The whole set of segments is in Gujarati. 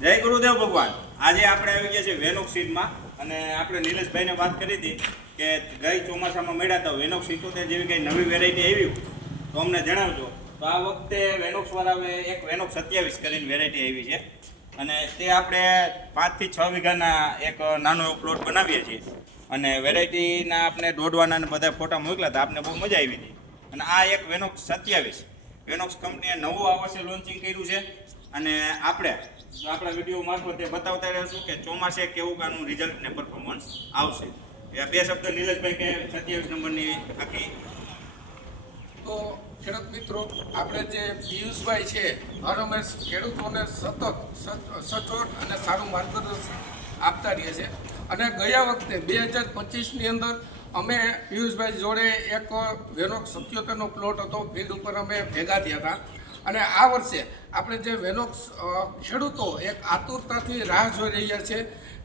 જય ગુરુદેવ ભગવાન। આજે આપણે આવી ગયા છે વેનોક સીડમાં અને આપણે નિલેશભાઈને વાત કરી હતી કે ગઈ ચોમાસામાં મળ્યા હતા વેનોક 77 જેવી કંઈ નવી વેરાયટી આવી તો અમને જણાવજો। તો આ વખતે વેનોક્સવાળાએ એક વેનોક 27 કરીને વેરાયટી આવી છે અને તે આપણે 5 થી 6 વીઘાના એક નાનો એવો પ્લોટ બનાવીએ છીએ અને વેરાયટીના આપણે દોડવાના અને બધા ફોટા મોકલ્યા હતા, આપને બહુ મજા આવી હતી। અને આ એક વેનોક 27 વેનોક્સ કંપનીએ નવું આ વર્ષે લોન્ચિંગ કર્યું છે અને આપણે આપણા વિડીયો મારફતે બતાવતા રહીશું કે ચોમાસે કેવું આનું રિઝલ્ટ ને પરફોર્મન્સ આવશે। એ બે શબ્દ નિલેશભાઈ કે 27 નંબરની આખી તો ખેડૂત મિત્રો, આપણે જે પિયુષભાઈ છે હર હંમેશ ખેડૂતોને સચોટ અને સારું માર્ગદર્શન આપતા રહે છે અને ગયા વખતે 2025ની અંદર અમે પિયુષભાઈ જોડે એક વેનોક 77નો પ્લોટ હતો, ફિલ્ડ ઉપર અમે ભેગા થયા હતા અને આ વર્ષે આપણે જે વેનોક્સ ખેડૂતો એક આતુરતાથી રાહ જોઈ રહ્યા છે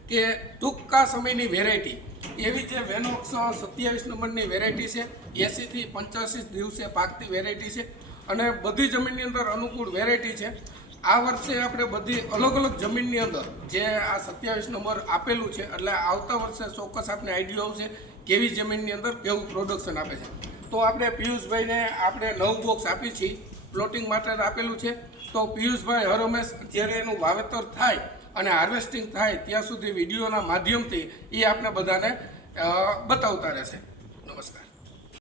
કે ટૂંકા સમયની વેરાયટી એવી જે વેનોક્સ 27 નંબરની વેરાયટી છે, 80 થી 85 દિવસે પાકતી વેરાયટી છે અને બધી જમીનની અંદર અનુકૂળ વેરાયટી છે। આ વર્ષે આપણે બધી અલગ અલગ જમીનની અંદર જે આ 27 નંબર આપેલું છે એટલે આવતા વર્ષે ચોક્કસ આપણે આઈડિયા આવશે કેવી જમીનની અંદર કેવું પ્રોડક્શન આપે છે। તો આપણે પિયુષભાઈને આપણે 9 બોક્સ આપી છીએ, પ્લોટિંગ માટે આપેલું છે। તો પિયુષભાઈ હર હંમેશ જ્યારે એનું વાવેતર થાય અને હાર્વેસ્ટિંગ થાય ત્યાં સુધી વિડીયોના માધ્યમથી એ આપણે બધાને બતાવતા રહેશે। નમસ્કાર।